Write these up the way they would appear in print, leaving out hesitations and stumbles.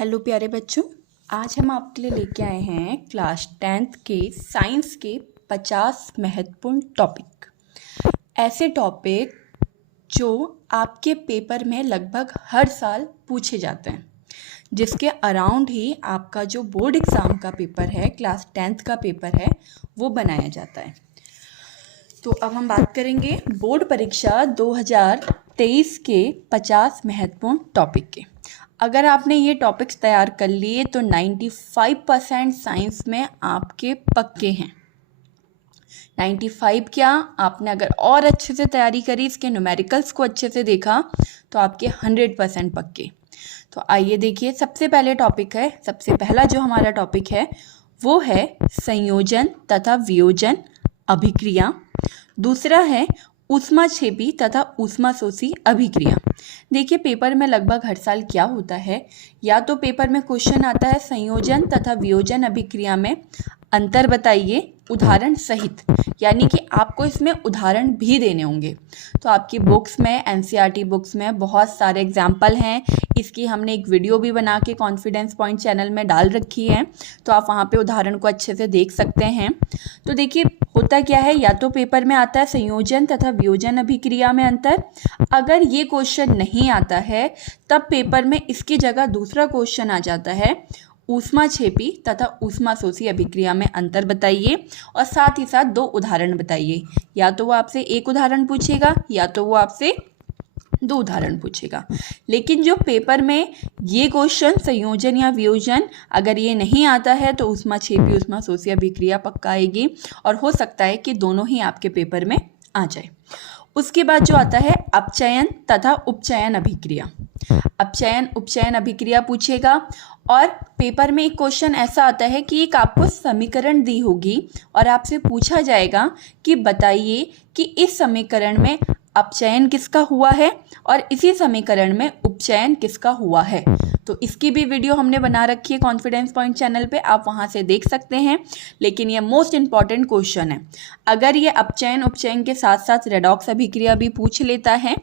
Hello प्यारे बच्चों, आज हम आपके लिए लेके आए हैं क्लास 10th के साइंस के 50 महत्वपूर्ण टॉपिक। ऐसे टॉपिक जो आपके पेपर में लगभग हर साल पूछे जाते हैं, जिसके अराउंड ही आपका जो बोर्ड एग्ज़ाम का पेपर है, क्लास 10th का पेपर है, वो बनाया जाता है। तो अब हम बात करेंगे बोर्ड परीक्षा 2023 के 50 महत्वपूर्ण टॉपिक के। अगर आपने ये टॉपिक्स तैयार कर लिए तो 95% साइंस में आपके पक्के हैं। 95 क्या, आपने अगर और अच्छे से तैयारी करी, इसके न्यूमेरिकल्स को अच्छे से देखा तो आपके 100% पक्के। तो आइए देखिए, सबसे पहला जो हमारा टॉपिक है वो है संयोजन तथा वियोजन अभिक्रिया। दूसरा है ऊष्माक्षेपी तथा ऊष्माशोषी अभिक्रिया। देखिए, पेपर में लगभग हर साल क्या होता है, या तो पेपर में क्वेश्चन आता है संयोजन तथा वियोजन अभिक्रिया में अंतर बताइए उदाहरण सहित, यानी कि आपको इसमें उदाहरण भी देने होंगे। तो आपकी बुक्स में, एनसीईआरटी बुक्स में बहुत सारे एग्जाम्पल हैं। इसकी हमने एक वीडियो भी बना के कॉन्फिडेंस पॉइंट चैनल में डाल रखी है, तो आप वहाँ पे उदाहरण को अच्छे से देख सकते हैं। तो देखिए, होता क्या है, या तो पेपर में आता है संयोजन तथा वियोजन अभिक्रिया में अंतर। अगर ये क्वेश्चन नहीं आता है तब पेपर में इसकी जगह दूसरा क्वेश्चन आ जाता है ऊष्माक्षेपी तथा ऊष्माशोषी अभिक्रिया में अंतर बताइए, और साथ ही साथ 2 उदाहरण बताइए। या तो वो आपसे 1 उदाहरण पूछेगा या तो वो आपसे 2 उदाहरण पूछेगा। लेकिन जो पेपर में ये क्वेश्चन संयोजन या वियोजन अगर ये नहीं आता है तो ऊष्माक्षेपी ऊष्माशोषी अभिक्रिया पक्का आएगी, और हो सकता है कि दोनों ही आपके पेपर में आ जाए। उसके बाद जो आता है अपचयन तथा उपचयन अभिक्रिया। अपचयन उपचयन अभिक्रिया पूछेगा, और पेपर में एक क्वेश्चन ऐसा आता है कि एक आपको समीकरण दी होगी और आपसे पूछा जाएगा कि बताइए कि इस समीकरण में अपचयन किसका हुआ है और इसी समीकरण में उपचयन किसका हुआ है। तो इसकी भी वीडियो हमने बना रखी है कॉन्फिडेंस पॉइंट चैनल पे, आप वहां से देख सकते हैं। लेकिन ये मोस्ट इंपॉर्टेंट क्वेश्चन है। अगर ये अपचयन उपचयन के साथ साथ रेडॉक्स अभिक्रिया भी पूछ लेता है,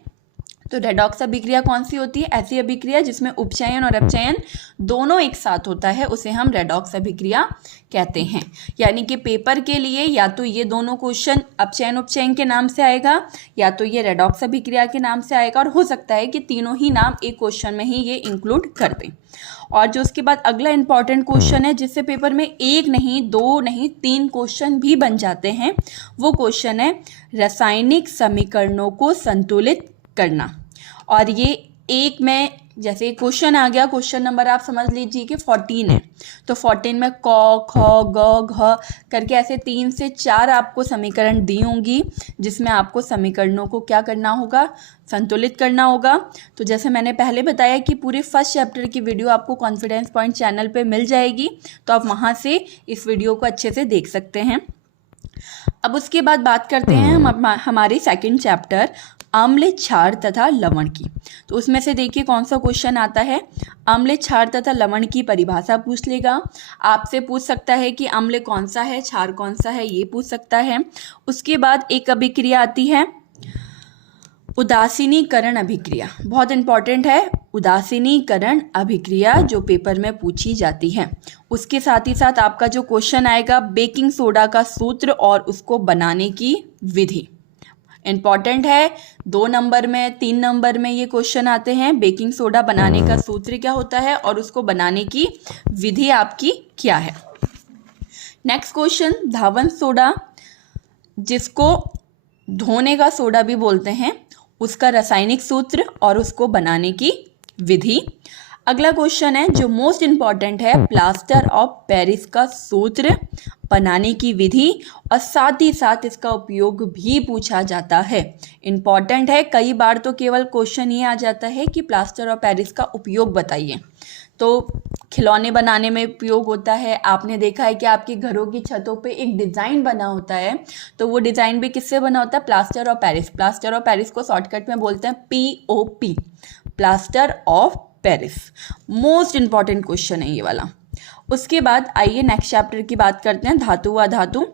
तो रेडॉक्स अभिक्रिया कौन सी होती है? ऐसी अभिक्रिया जिसमें उपचयन और अपचयन दोनों एक साथ होता है, उसे हम रेडॉक्स अभिक्रिया कहते हैं। यानी कि पेपर के लिए या तो ये दोनों क्वेश्चन अपचयन उपचयन के नाम से आएगा, या तो ये रेडॉक्स अभिक्रिया के नाम से आएगा, और हो सकता है कि तीनों ही नाम एक क्वेश्चन में ही ये इंक्लूड कर दें। और जो उसके बाद अगला इंपॉर्टेंट क्वेश्चन है, जिससे पेपर में 1 नहीं 2 नहीं 3 क्वेश्चन भी बन जाते हैं, वो क्वेश्चन है रासायनिक समीकरणों को संतुलित करना। और ये एक में जैसे क्वेश्चन आ गया, क्वेश्चन नंबर आप समझ लीजिए कि 14 है, तो 14 में क ख ग घ करके ऐसे 3 से 4 आपको समीकरण दी होंगी, जिसमें आपको समीकरणों को क्या करना होगा? संतुलित करना होगा। तो जैसे मैंने पहले बताया कि पूरे फर्स्ट चैप्टर की वीडियो आपको कॉन्फिडेंस पॉइंट चैनल पे मिल जाएगी, तो आप वहाँ से इस वीडियो को अच्छे से देख सकते हैं। अब उसके बाद बात करते हैं हम हमारे सेकंड चैप्टर अम्ल, क्षार तथा लवण की। तो उसमें से देखिए कौन सा क्वेश्चन आता है। अम्ल, क्षार तथा लवण की परिभाषा पूछ लेगा। आपसे पूछ सकता है कि अम्ल कौन सा है, क्षार कौन सा है, ये पूछ सकता है। उसके बाद एक अभिक्रिया आती है उदासीनीकरण अभिक्रिया, बहुत इंपॉर्टेंट है। उदासीनीकरण अभिक्रिया जो पेपर में पूछी जाती है। उसके साथ ही साथ आपका जो क्वेश्चन आएगा बेकिंग सोडा का सूत्र और उसको बनाने की विधि, इंपॉर्टेंट है। 2 नंबर में 3 नंबर में ये क्वेश्चन आते हैं। बेकिंग सोडा बनाने का सूत्र क्या होता है और उसको बनाने की विधि आपकी क्या है। नेक्स्ट क्वेश्चन धावन सोडा, जिसको धोने का सोडा भी बोलते हैं, उसका रासायनिक सूत्र और उसको बनाने की विधि। अगला क्वेश्चन है जो मोस्ट इंपॉर्टेंट है, प्लास्टर ऑफ पेरिस का सूत्र, बनाने की विधि, और साथ ही साथ इसका उपयोग भी पूछा जाता है। इंपॉर्टेंट है, कई बार तो केवल क्वेश्चन ये आ जाता है कि प्लास्टर ऑफ पेरिस का उपयोग बताइए। तो खिलौने बनाने में उपयोग होता है। आपने देखा है कि आपके घरों की छतों पे एक डिज़ाइन बना होता है, तो वो डिज़ाइन भी किससे बना होता है? Plaster of Paris. Plaster of Paris को शॉर्टकट में बोलते हैं POP, plaster of Paris. Most important question है ये वाला। उसके बाद आइए नेक्स्ट चैप्टर की बात करते हैं, धातु व अधातु।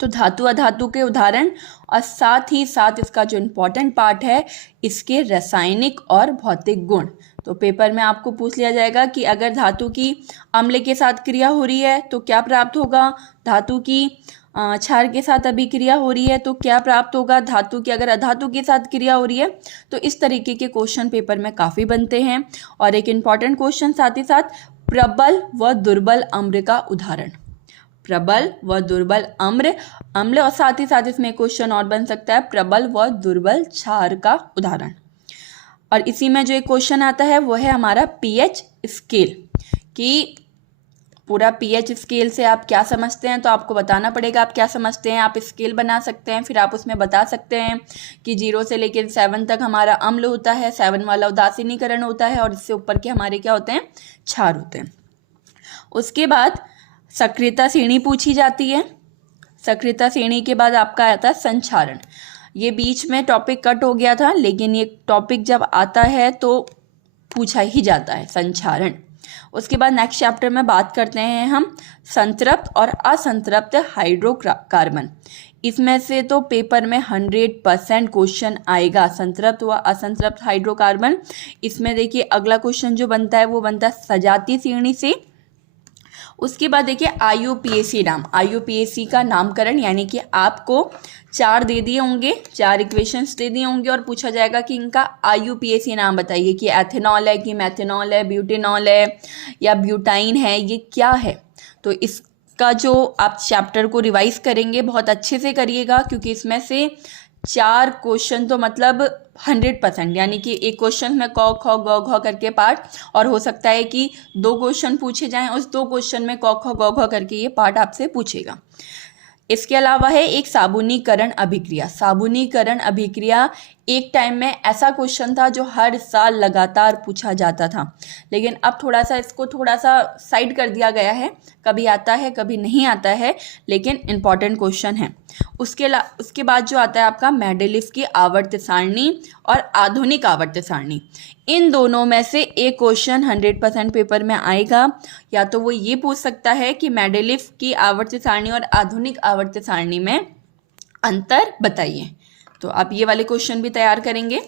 तो धातु अधातु के उदाहरण और साथ ही साथ इसका जो इम्पोर्टेंट पार्ट है, इसके रासायनिक और भौतिक गुण। तो पेपर में आपको पूछ लिया जाएगा कि अगर धातु की अम्ल के साथ क्रिया हो रही है तो क्या प्राप्त होगा, धातु की क्षार के साथ अभिक्रिया हो रही है तो क्या प्राप्त होगा, धातु की अगर अधातु के साथ क्रिया हो रही है। तो इस तरीके के क्वेश्चन पेपर में काफ़ी बनते हैं। और एक इम्पॉर्टेंट क्वेश्चन साथ ही साथ, प्रबल व दुर्बल अम्ल का उदाहरण, प्रबल व दुर्बल अम्ल और साथ ही साथ इसमें क्वेश्चन और बन सकता है प्रबल व दुर्बल क्षार का उदाहरण। और इसी में जो एक क्वेश्चन आता है वो है हमारा पीएच स्केल, कि पूरा पीएच स्केल से आप क्या समझते हैं, तो आपको बताना पड़ेगा आप क्या समझते हैं। आप स्केल बना सकते हैं, फिर आप उसमें बता सकते हैं कि 0 से लेकर 7 तक हमारा अम्ल होता है, 7 वाला उदासीनीकरण होता है और इससे ऊपर के हमारे क्या होते हैं, क्षार होते हैं। उसके बाद सक्रियता श्रेणी पूछी जाती है। सक्रियता श्रेणी के बाद आपका आता है संक्षारण। ये बीच में टॉपिक कट हो गया था, लेकिन ये टॉपिक जब आता है तो पूछा ही जाता है, संक्षारण। उसके बाद नेक्स्ट चैप्टर में बात करते हैं हम संतृप्त और असंतृप्त हाइड्रोकार्बन। इसमें से तो पेपर में 100% क्वेश्चन आएगा, संतृप्त व असंतृप्त हाइड्रोकार्बन। इसमें देखिए अगला क्वेश्चन जो बनता है वो बनता है सजातीय श्रेणी से। उसके बाद देखिए IUPAC नाम, IUPAC का नामकरण, यानी कि आपको 4 दे दिए होंगे, 4 इक्वेशंस दे दिए होंगे और पूछा जाएगा कि इनका IUPAC नाम बताइए, कि एथेनॉल है, कि मैथेनॉल है, ब्यूटेनॉल है या ब्यूटाइन है, ये क्या है। तो इसका जो आप चैप्टर को रिवाइज करेंगे बहुत अच्छे से करिएगा, क्योंकि इसमें से 4 क्वेश्चन तो मतलब 100%, यानी कि एक क्वेश्चन में क ख ग घ करके पार्ट, और हो सकता है कि 2 क्वेश्चन पूछे जाएं, उस 2 क्वेश्चन में क ख ग घ करके ये पार्ट आपसे पूछेगा। इसके अलावा है एक साबुनीकरण अभिक्रिया। साबुनीकरण अभिक्रिया एक टाइम में ऐसा क्वेश्चन था जो हर साल लगातार पूछा जाता था, लेकिन अब थोड़ा सा इसको थोड़ा सा साइड कर दिया गया है, कभी आता है कभी नहीं आता है, लेकिन इम्पॉर्टेंट क्वेश्चन है। उसके बाद जो आता है आपका मेंडेलीव की आवर्त सारणी और आधुनिक आवर्त सारणी। इन दोनों में से एक क्वेश्चन 100% पेपर में आएगा, या तो वो ये पूछ सकता है कि मेंडेलीव की आवर्त सारणी और आधुनिक आवर्त सारणी में अंतर बताइए। तो आप ये वाले क्वेश्चन भी तैयार करेंगे।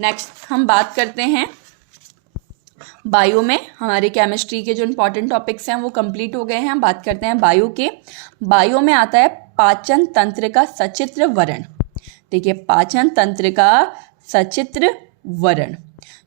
नेक्स्ट हम बात करते हैं बायो में। हमारे केमिस्ट्री के जो इम्पोर्टेंट टॉपिक्स हैं वो कंप्लीट हो गए हैं। हम बात करते हैं बायो के। बायो में आता है पाचन तंत्र का सचित्र वर्ण। देखिए पाचन तंत्र का सचित्र वर्ण,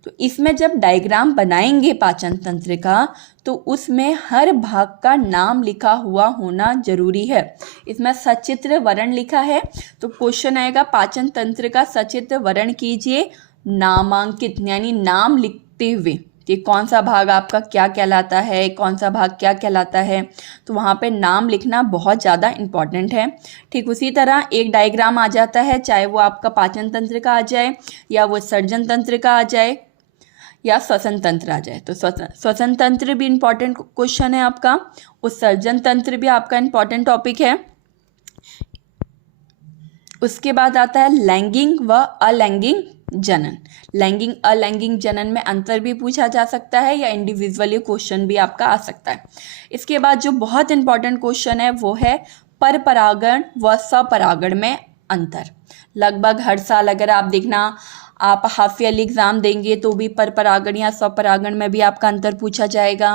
तो इसमें जब डायग्राम बनाएंगे पाचन तंत्र का, तो उसमें हर भाग का नाम लिखा हुआ होना जरूरी है। इसमें सचित्र वर्ण लिखा है, तो क्वेश्चन आएगा पाचन तंत्र का सचित्र वर्ण कीजिए नामांकित, यानी नाम लिखते हुए कि कौन सा भाग आपका क्या कहलाता है, कौन सा भाग क्या कहलाता है, तो वहाँ पे नाम लिखना बहुत ज़्यादा इम्पॉर्टेंट है। ठीक उसी तरह एक डायग्राम आ जाता है, चाहे वो आपका पाचन तंत्र का आ जाए या वो सर्जन तंत्र का आ जाए या श्वसन तंत्र आ जाए। तो श्वसन तंत्र भी इम्पॉर्टेंट क्वेश्चन है आपका, उत्सर्जन तंत्र भी आपका इम्पॉर्टेंट टॉपिक है। उसके बाद आता है लैंगिक व अलैंगिक जनन। लैंगिक अलैंगिक जनन में अंतर भी पूछा जा सकता है या इंडिविजुअली क्वेश्चन भी आपका आ सकता है। इसके बाद जो बहुत इंपॉर्टेंट क्वेश्चन है वो है परपरागण व स्वपरागण में अंतर। लगभग हर साल अगर आप देखना आप हाफ ईयरली एग्ज़ाम देंगे तो भी परपरागण या स्वपरागण में भी आपका अंतर पूछा जाएगा।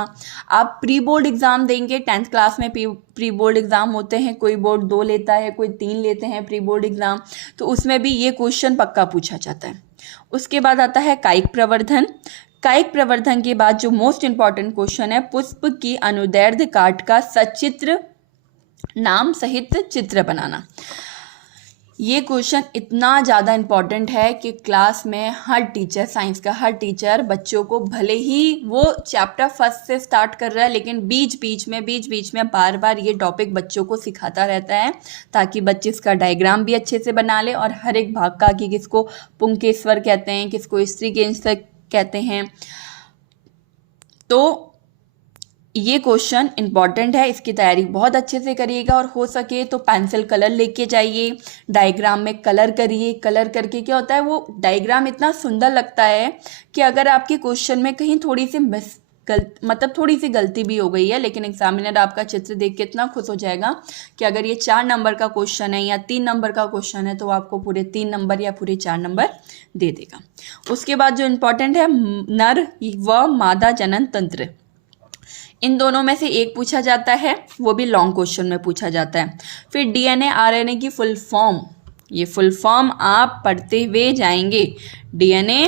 आप प्री बोर्ड एग्ज़ाम देंगे, 10th क्लास में प्री बोर्ड एग्ज़ाम होते हैं, कोई बोर्ड 2 लेता है, कोई 3 लेते हैं प्री बोर्ड एग्ज़ाम, तो उसमें भी ये क्वेश्चन पक्का पूछा जाता है। उसके बाद आता है कायिक प्रवर्धन। कायिक प्रवर्धन के बाद जो मोस्ट इंपॉर्टेंट क्वेश्चन है पुष्प की अनुदैर्ध्य काट का सचित्र नाम सहित चित्र बनाना। ये क्वेश्चन इतना ज़्यादा इम्पॉर्टेंट है कि क्लास में हर टीचर, साइंस का हर टीचर बच्चों को, भले ही वो चैप्टर फर्स्ट से स्टार्ट कर रहा है, लेकिन बीच बीच में बार बार ये टॉपिक बच्चों को सिखाता रहता है, ताकि बच्चे इसका डायग्राम भी अच्छे से बना ले और हर एक भाग का, कि किसको पुंकेश्वर कहते हैं, किसको स्त्री केंद्र कहते हैं। तो ये क्वेश्चन इंपॉर्टेंट है, इसकी तैयारी बहुत अच्छे से करिएगा और हो सके तो पेंसिल कलर लेके जाइए, डायग्राम में कलर करिए। कलर करके क्या होता है, वो डायग्राम इतना सुंदर लगता है कि अगर आपके क्वेश्चन में कहीं थोड़ी सी मतलब थोड़ी सी गलती भी हो गई है, लेकिन एग्जामिनर आपका चित्र देख के इतना खुश हो जाएगा कि अगर ये 4 नंबर का क्वेश्चन है या 3 नंबर का क्वेश्चन है तो आपको पूरे 3 नंबर या पूरे 4 नंबर दे देगा। उसके बाद जो इम्पोर्टेंट है, नर व मादा जनन तंत्र, इन दोनों में से एक पूछा जाता है, वो भी लॉन्ग क्वेश्चन में पूछा जाता है। फिर डीएनए आरएनए की फुल फॉर्म, ये फुल फॉर्म आप पढ़ते हुए जाएंगे। DNA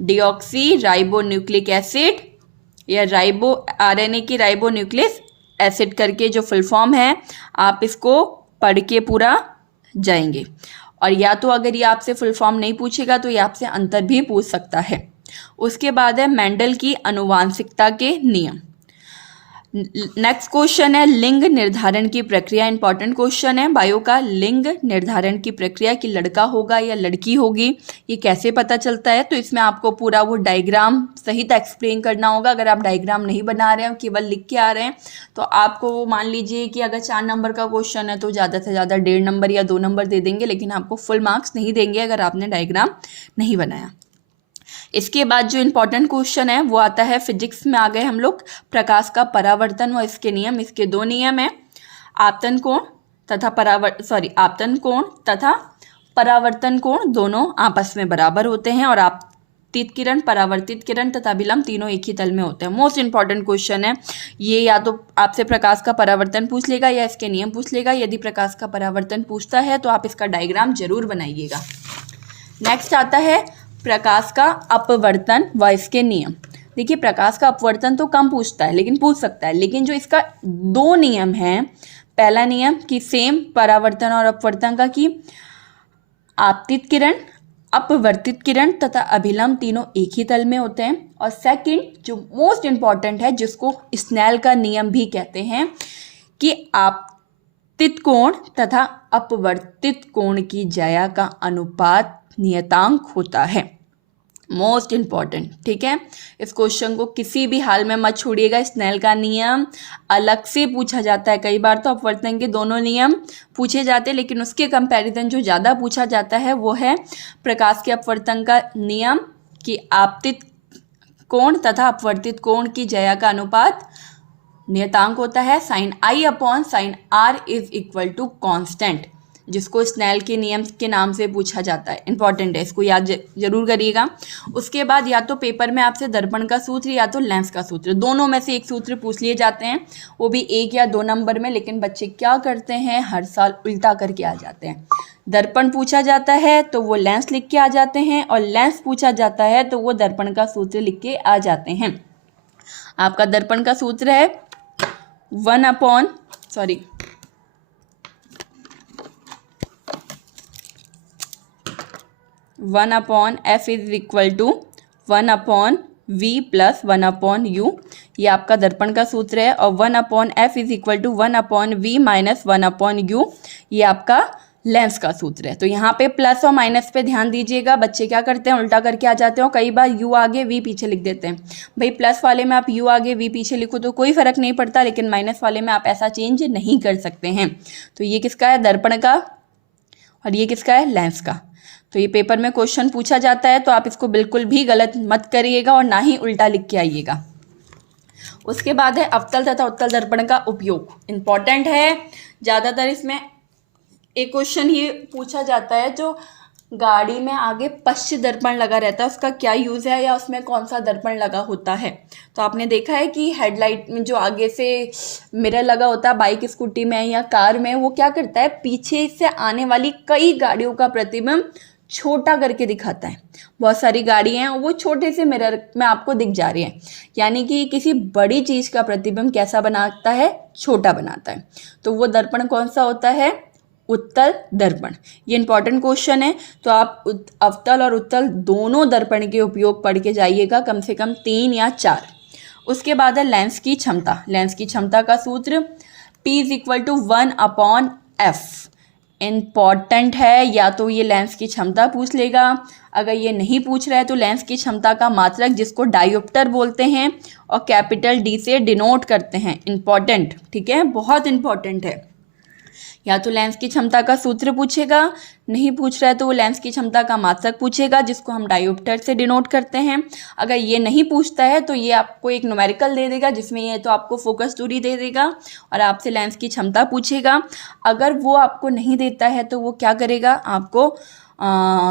deoxy ribo nucleic acid या राइबो आरएनए की राइबो न्यूक्लिक एसिड करके जो फुल फॉर्म है आप इसको पढ़ के पूरा जाएंगे। और या तो अगर ये आपसे फुल फॉर्म नहीं पूछेगा तो ये आपसे अंतर भी पूछ सकता है। उसके बाद है मेंडल की आनुवांशिकता के नियम। नेक्स्ट क्वेश्चन है लिंग निर्धारण की प्रक्रिया। इंपॉर्टेंट क्वेश्चन है बायो का। लिंग निर्धारण की प्रक्रिया कि लड़का होगा या लड़की होगी, ये कैसे पता चलता है? तो इसमें आपको पूरा वो डायग्राम सहित एक्सप्लेन करना होगा। अगर आप डायग्राम नहीं बना रहे हैं, केवल लिख के आ रहे हैं, तो आपको मान लीजिए कि अगर 4 नंबर का क्वेश्चन है तो ज़्यादा से ज़्यादा 1.5 नंबर या 2 नंबर दे देंगे, लेकिन आपको फुल मार्क्स नहीं देंगे अगर आपने डायग्राम नहीं बनाया। इसके बाद जो इम्पोर्टेंट क्वेश्चन है वो आता है, फिजिक्स में आ गए हम लोग, प्रकाश का परावर्तन व इसके नियम। इसके 2 नियम हैं, आपतन कोण तथा परावर्तन कोण दोनों आपस में बराबर होते हैं, और आपतित किरण, परावर्तित किरण तथा विलंब तीनों एक ही तल में होते हैं। मोस्ट इंपॉर्टेंट क्वेश्चन है ये, या तो आपसे प्रकाश का परावर्तन पूछ लेगा या इसके नियम पूछ लेगा। यदि प्रकाश का परावर्तन पूछता है तो आप इसका डायग्राम जरूर बनाइएगा। नेक्स्ट आता है प्रकाश का अपवर्तन व इसके नियम। देखिए प्रकाश का अपवर्तन तो कम पूछता है लेकिन पूछ सकता है, लेकिन जो इसका 2 नियम हैं, पहला नियम कि सेम परावर्तन और अपवर्तन का कि आपतित किरण, अपवर्तित किरण तथा अभिलंब तीनों एक ही तल में होते हैं। और सेकंड जो मोस्ट इंपॉर्टेंट है, जिसको स्नेल का नियम भी कहते हैं, कि आपतित कोण तथा अपवर्तित कोण की ज्या का अनुपात नियतांक होता है। मोस्ट इंपॉर्टेंट, ठीक है। इस क्वेश्चन को किसी भी हाल में मत छोड़िएगा। स्नेल का नियम अलग से पूछा जाता है, कई बार तो अपवर्तन के दोनों नियम पूछे जाते हैं, लेकिन उसके कंपैरिजन जो ज़्यादा पूछा जाता है वो है प्रकाश के अपवर्तन का नियम कि आपतित कोण तथा अपवर्तित कोण की ज्या का अनुपात नियतांक होता है sin I upon sin R is equal to constant, जिसको स्नेल के नियम के नाम से पूछा जाता है। इंपॉर्टेंट है, इसको याद जरूर करिएगा। उसके बाद या तो पेपर में आपसे दर्पण का सूत्र या तो लेंस का सूत्र, दोनों में से एक सूत्र पूछ लिए जाते हैं, वो भी 1 या 2 नंबर में। लेकिन बच्चे क्या करते हैं, हर साल उल्टा करके आ जाते हैं। दर्पण पूछा जाता है तो वो लेंस लिख के आ जाते हैं, और लेंस पूछा जाता है तो वो दर्पण का सूत्र लिख के आ जाते हैं। आपका दर्पण का सूत्र है 1 upon F is equal to 1 upon V plus 1 upon U, ये आपका दर्पण का सूत्र है। और 1 upon F is equal to 1 upon V minus 1 upon U, ये आपका लेंस का सूत्र है। तो यहाँ पे प्लस और माइनस पे ध्यान दीजिएगा। बच्चे क्या करते हैं, उल्टा करके आ जाते हैं, कई बार U आगे V पीछे लिख देते हैं। भाई प्लस वाले में आप U आगे V पीछे लिखो तो कोई फर्क नहीं पड़ता, लेकिन माइनस वाले में आप ऐसा चेंज नहीं कर सकते हैं। तो ये किसका है, दर्पण का, और ये किसका है, लेंस का। तो ये पेपर में क्वेश्चन पूछा जाता है, तो आप इसको बिल्कुल भी गलत मत करिएगा और ना ही उल्टा लिख के आइएगा। उसके बाद है अवतल तथा उत्तल दर्पण का उपयोग। इंपॉर्टेंट है, ज़्यादातर इसमें एक क्वेश्चन ये पूछा जाता है, जो गाड़ी में आगे पश्च दर्पण लगा रहता है उसका क्या यूज़ है, या उसमें कौन सा दर्पण लगा होता है। तो आपने देखा है कि हेडलाइट में जो आगे से मिरर लगा होता है बाइक स्कूटी में या कार में, वो क्या करता है, पीछे से आने वाली कई गाड़ियों का प्रतिबिंब छोटा करके दिखाता है। बहुत सारी गाड़ी हैं, वो छोटे से मिरर में आपको दिख जा रही हैं, यानी कि किसी बड़ी चीज़ का प्रतिबिंब कैसा बनाता है, छोटा बनाता है। तो वो दर्पण कौन सा होता है, उत्तल दर्पण। ये इंपॉर्टेंट क्वेश्चन है, तो आप अवतल और उत्तल दोनों दर्पण के उपयोग पढ़ के जाइएगा, कम से कम 3 या 4। उसके बाद है लेंस की क्षमता। लेंस की क्षमता का सूत्र P is equal to 1 upon F। Important है, या तो ये लेंस की क्षमता पूछ लेगा, अगर ये नहीं पूछ रहा है तो लेंस की क्षमता का मात्रक, जिसको डायोप्टर बोलते हैं और कैपिटल D से डिनोट करते हैं। इम्पॉर्टेंट, ठीक है, बहुत इम्पॉर्टेंट है। या तो लेंस की क्षमता का सूत्र पूछेगा, नहीं पूछ रहा है तो वो लेंस की क्षमता का मात्रक पूछेगा जिसको हम डायोप्टर से डिनोट करते हैं। अगर ये नहीं पूछता है तो ये आपको एक न्यूमेरिकल दे देगा जिसमें ये तो आपको फोकस दूरी दे देगा और आपसे लेंस की क्षमता पूछेगा। अगर वो आपको नहीं देता है तो वो क्या करेगा, आपको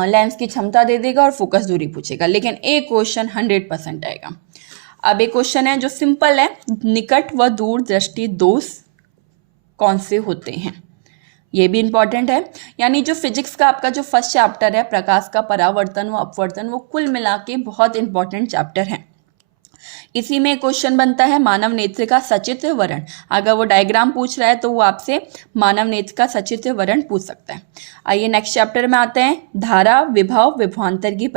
लेंस की क्षमता दे देगा और फोकस दूरी पूछेगा। लेकिन एक क्वेश्चन 100% आएगा। अब एक क्वेश्चन है जो सिंपल है, निकट व दूर दृष्टि दोष कौन से होते हैं, ये भी इंपॉर्टेंट है। यानी जो फिजिक्स का आपका जो फर्स्ट चैप्टर है प्रकाश का परावर्तन व अपवर्तन, वो कुल मिला के बहुत इंपॉर्टेंट चैप्टर है। इसी में क्वेश्चन बनता है मानव नेत्र का सचित्र वर्णन। अगर वो डायग्राम पूछ रहा है तो वो आपसे मानव नेत्र का सचित्र वर्णन पूछ सकता है। आइए नेक्स्ट चैप्टर में आते हैं, धारा विभव विभवांतर की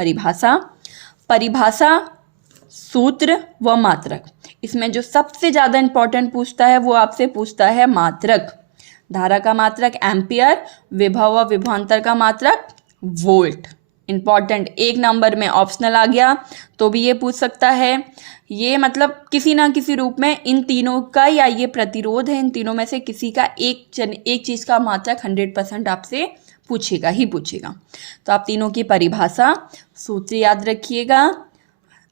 परिभाषा, सूत्र व मात्रक। इसमें जो सबसे ज़्यादा इंपॉर्टेंट पूछता है वो आपसे पूछता है मात्रक। धारा का मात्रक एम्पियर, विभव व विभवांतर का मात्रक वोल्ट। इंपॉर्टेंट, एक नंबर में ऑप्शनल आ गया तो भी ये पूछ सकता है। ये मतलब किसी ना किसी रूप में इन तीनों का, या ये प्रतिरोध है, इन तीनों में से किसी का एक चीज़ का मात्रक 100% आपसे पूछेगा ही पूछेगा। तो आप तीनों की परिभाषा, सूत्र याद रखिएगा।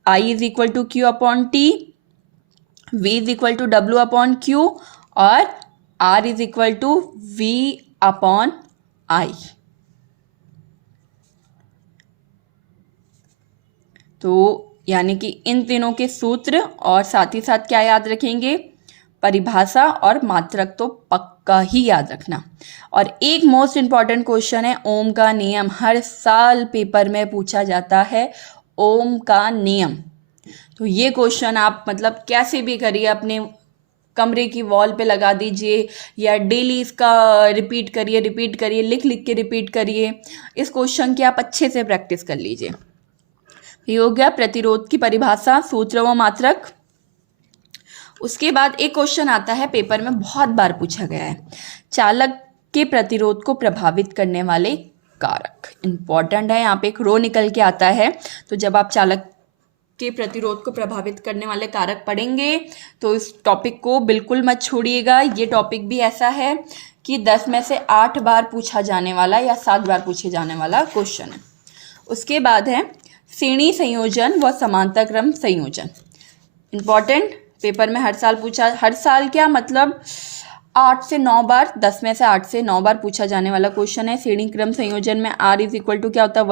I is equal to Q upon T, V is equal to W upon Q और R is equal to V upon I। तो यानी कि इन तीनों के सूत्र और साथ ही साथ क्या याद रखेंगे, परिभाषा और मात्रक तो पक्का ही याद रखना। और एक मोस्ट इम्पॉर्टेंट क्वेश्चन है ओम का नियम, हर साल पेपर में पूछा जाता है ओम का नियम। तो ये क्वेश्चन आप मतलब कैसे भी करिए, अपने कमरे की वॉल पे लगा दीजिए या डेली इसका रिपीट करिए, लिख लिख के रिपीट करिए। इस क्वेश्चन की आप अच्छे से प्रैक्टिस कर लीजिए। ये हो गया प्रतिरोध की परिभाषा, सूत्र व मात्रक। उसके बाद एक क्वेश्चन आता है पेपर में, बहुत बार पूछा गया है, चालक के प्रतिरोध को प्रभावित करने वाले कारक। इंपॉर्टेंट है, यहाँ पे एक रो निकल के आता है। तो जब आप चालक के प्रतिरोध को प्रभावित करने वाले कारक पढ़ेंगे तो इस टॉपिक को बिल्कुल मत छोड़िएगा। ये टॉपिक भी ऐसा है कि 10 में से 8 बार पूछा जाने वाला या 7 बार पूछे जाने वाला क्वेश्चन है। उसके बाद है श्रेणी संयोजन व समांतर क्रम संयोजन। इंपॉर्टेंट, पेपर में हर साल पूछा, हर साल क्या मतलब 8 से 9 बार, 10 में से 8 से 9 बार पूछा जाने वाला क्वेश्चन है। श्रेणी क्रम संयोजन में R इज इक्वल टू क्या होता है,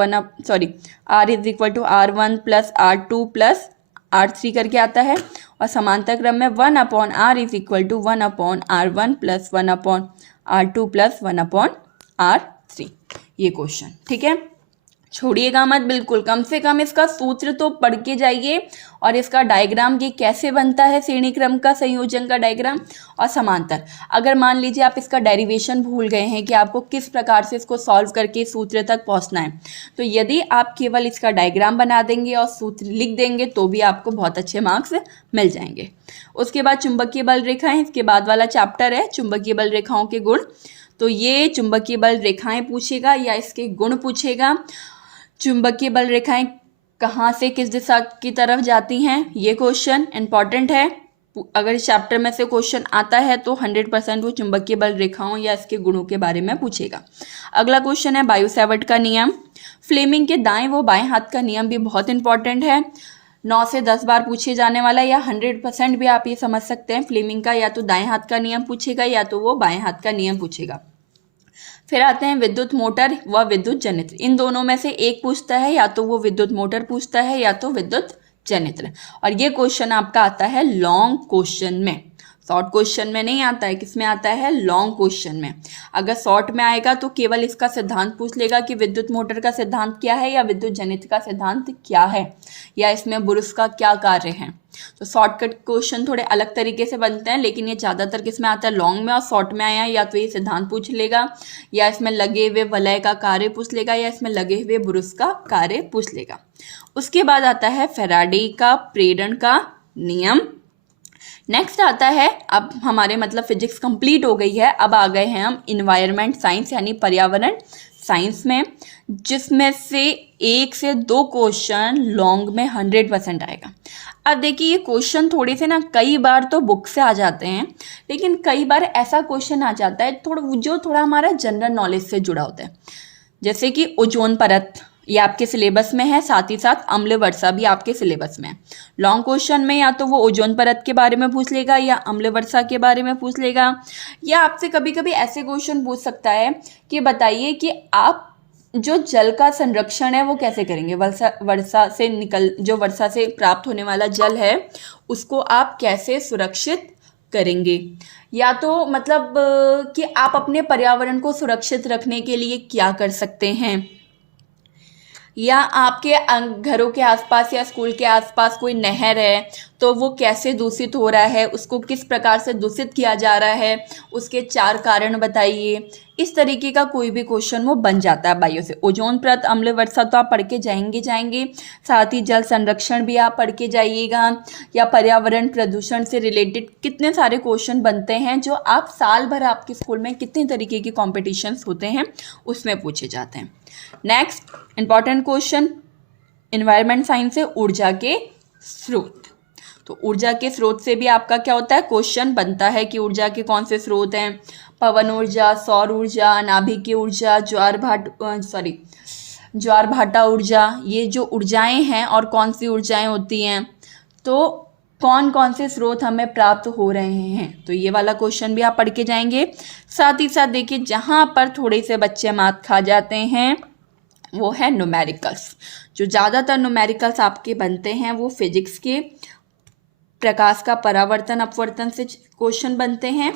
R is equal to R1 plus R2 plus R3 करके आता है। और समांतर क्रम में 1 upon R is equal to 1 upon R1 plus 1 upon R2 plus 1 upon R3। ये क्वेश्चन ठीक है, छोड़िएगा मत बिल्कुल। कम से कम इसका सूत्र तो पढ़ के जाइए और इसका डायग्राम ये कैसे बनता है, श्रेणी क्रम का संयोजन का डायग्राम और समांतर। अगर मान लीजिए आप इसका डेरिवेशन भूल गए हैं कि आपको किस प्रकार से इसको सॉल्व करके सूत्र तक पहुंचना है, तो यदि आप केवल इसका डायग्राम बना देंगे और सूत्र लिख देंगे तो भी आपको बहुत अच्छे मार्क्स मिल जाएंगे। उसके बाद चुंबकीय बल रेखाएं, इसके बाद वाला चैप्टर है चुंबकीय बल रेखाओं के गुण। तो ये चुंबकीय बल रेखाएं पूछेगा या इसके गुण पूछेगा। चुंबकीय बल रेखाएं कहाँ से किस दिशा की तरफ जाती हैं, ये क्वेश्चन इंपॉर्टेंट है। अगर इस चैप्टर में से क्वेश्चन आता है तो 100% वो चुंबकीय बल रेखाओं या इसके गुणों के बारे में पूछेगा। अगला क्वेश्चन है बायो-सैवर्ट का नियम। फ्लेमिंग के दाएं व बाएं हाथ का नियम भी बहुत इंपॉर्टेंट है, 9 से 10 बार पूछे जाने वाला, या 100% भी आप ये समझ सकते हैं फ्लेमिंग का या तो दाएं हाथ का नियम पूछेगा या तो वो बाएं हाथ का नियम पूछेगा। फिर आते हैं विद्युत मोटर व विद्युत जनित्र, इन दोनों में से एक पूछता है, या तो वो विद्युत मोटर पूछता है या तो विद्युत जनित्र। और ये क्वेश्चन आपका आता है लॉन्ग क्वेश्चन में, शॉर्ट क्वेश्चन में नहीं आता है। किस में आता है, लॉन्ग क्वेश्चन में। अगर शॉर्ट में आएगा तो केवल इसका सिद्धांत पूछ लेगा कि विद्युत मोटर का सिद्धांत क्या है या विद्युत जनित्र का सिद्धांत क्या है या इसमें बुरुश का क्या कार्य है। तो शॉर्टकट क्वेश्चन थोड़े अलग तरीके से बनते हैं, लेकिन ये ज़्यादातर किस में आता है, लॉन्ग में। और शॉर्ट में आया या तो ये सिद्धांत पूछ लेगा या इसमें लगे हुए वलय का कार्य पूछ लेगा या इसमें लगे हुए बुरुश का कार्य पूछ लेगा। उसके बाद आता है फैराडे का प्रेरण का नियम। नेक्स्ट आता है, अब हमारे मतलब फिजिक्स कंप्लीट हो गई है, अब आ गए हैं हम इन्वायरमेंट साइंस यानी पर्यावरण साइंस में, जिसमें से 1 से 2 क्वेश्चन लॉन्ग में 100% आएगा। अब देखिए ये क्वेश्चन थोड़े से ना कई बार तो बुक से आ जाते हैं, लेकिन कई बार ऐसा क्वेश्चन आ जाता है जो थोड़ा हमारा जनरल नॉलेज से जुड़ा होता है। जैसे कि ओजोन परत, ये आपके सिलेबस में है, साथ ही साथ अम्ल वर्षा भी आपके सिलेबस में है। लॉन्ग क्वेश्चन में या तो वो ओजोन परत के बारे में पूछ लेगा या अम्ल वर्षा के बारे में पूछ लेगा, या आपसे कभी कभी ऐसे क्वेश्चन पूछ सकता है कि बताइए कि आप जो जल का संरक्षण है वो कैसे करेंगे। जो वर्षा से प्राप्त होने वाला जल है उसको आप कैसे सुरक्षित करेंगे, या तो मतलब कि आप अपने पर्यावरण को सुरक्षित रखने के लिए क्या कर सकते हैं, या आपके घरों के आसपास या स्कूल के आसपास कोई नहर है तो वो कैसे दूषित हो रहा है, उसको किस प्रकार से दूषित किया जा रहा है, उसके 4 कारण बताइए। इस तरीके का कोई भी क्वेश्चन वो बन जाता है बायो से। ओजोन परत, अम्ल वर्षा तो आप पढ़ के जाएंगे, साथ ही जल संरक्षण भी आप पढ़ के जाइएगा, या पर्यावरण प्रदूषण से रिलेटेड कितने सारे क्वेश्चन बनते हैं जो आप साल भर आपके स्कूल में कितने तरीके के कॉम्पिटिशन्स होते हैं उसमें पूछे जाते हैं। Next important question environment science से ऊर्जा के स्रोत। तो ऊर्जा के स्रोत से भी आपका क्या होता है, क्वेश्चन बनता है कि ऊर्जा के कौन से स्रोत हैं। पवन ऊर्जा, सौर ऊर्जा, नाभिकीय ऊर्जा, ज्वार भाटा ऊर्जा, ये जो ऊर्जाएं हैं और कौन सी ऊर्जाएं होती हैं, तो कौन कौन से स्रोत हमें प्राप्त हो रहे हैं। तो ये वाला क्वेश्चन भी आप पढ़ के जाएंगे। साथ ही साथ देखिए जहाँ पर थोड़े से बच्चे मात खा जाते हैं वो है न्यूमेरिकल्स। जो ज़्यादातर न्यूमेरिकल्स आपके बनते हैं वो फिजिक्स के प्रकाश का परावर्तन अपवर्तन से क्वेश्चन बनते हैं,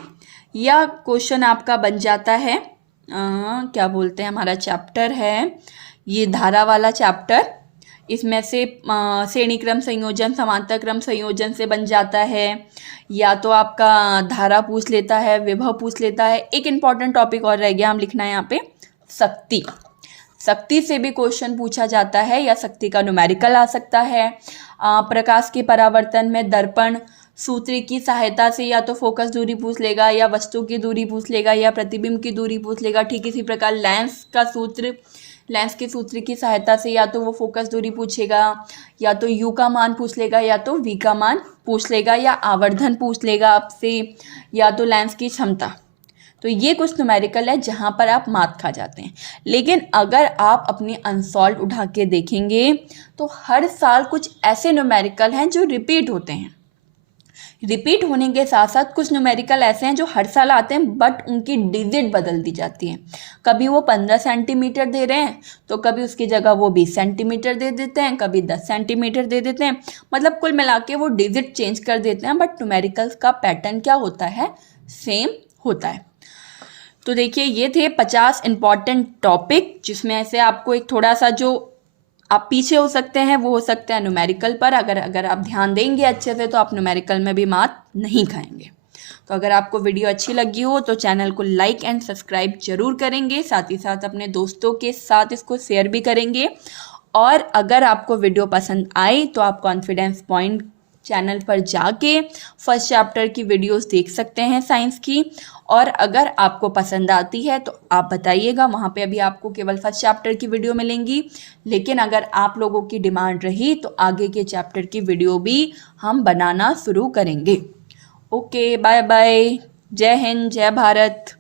या क्वेश्चन आपका बन जाता है क्या बोलते हैं, हमारा चैप्टर है ये धारा वाला चैप्टर, इसमें से श्रेणी क्रम संयोजन, समांतर क्रम संयोजन से बन जाता है, या तो आपका धारा पूछ लेता है, विभव पूछ लेता है। एक इम्पॉर्टेंट टॉपिक और रह गया, हम लिखना है यहाँ पे शक्ति से भी क्वेश्चन पूछा जाता है, या शक्ति का न्यूमेरिकल आ सकता है। प्रकाश के परावर्तन में दर्पण सूत्र की सहायता से या तो फोकस दूरी पूछ लेगा, या वस्तु की दूरी पूछ लेगा, या प्रतिबिंब की दूरी पूछ लेगा। ठीक इसी प्रकार लेंस के सूत्र की सहायता से या तो वो फोकस दूरी पूछेगा, या तो यू का मान पूछ लेगा, या तो वी का मान पूछ लेगा, या आवर्धन पूछ लेगा आपसे, या तो लेंस की क्षमता। तो ये कुछ न्यूमेरिकल है जहाँ पर आप मात खा जाते हैं। लेकिन अगर आप अपनी अनसॉल्व उठा के देखेंगे तो हर साल कुछ ऐसे न्यूमेरिकल हैं जो रिपीट होते हैं। रिपीट होने के साथ साथ कुछ न्यूमेरिकल ऐसे हैं जो हर साल आते हैं बट उनकी डिजिट बदल दी जाती है। कभी वो 15 सेंटीमीटर दे रहे हैं तो कभी उसकी जगह वो 20 सेंटीमीटर दे देते हैं, कभी 10 सेंटीमीटर दे देते हैं। मतलब कुल मिला के वो डिजिट चेंज कर देते हैं, बट न्यूमेरिकल्स का पैटर्न क्या होता है, सेम होता है। तो देखिए ये थे 50 इंपॉर्टेंट टॉपिक, जिसमें से आपको एक थोड़ा सा जो आप पीछे हो सकते हैं वो हो सकता है न्यूमेरिकल पर। अगर आप ध्यान देंगे अच्छे से तो आप न्यूमेरिकल में भी मात नहीं खाएंगे। तो अगर आपको वीडियो अच्छी लगी हो तो चैनल को लाइक एंड सब्सक्राइब जरूर करेंगे, साथ ही साथ अपने दोस्तों के साथ इसको शेयर भी करेंगे। और अगर आपको वीडियो पसंद आई तो आप कॉन्फिडेंस पॉइंट चैनल पर जाके फर्स्ट चैप्टर की वीडियोस देख सकते हैं साइंस की। और अगर आपको पसंद आती है तो आप बताइएगा, वहाँ पे अभी आपको केवल फर्स्ट चैप्टर की वीडियो मिलेंगी, लेकिन अगर आप लोगों की डिमांड रही तो आगे के चैप्टर की वीडियो भी हम बनाना शुरू करेंगे। ओके, बाय बाय, जय हिंद, जय भारत।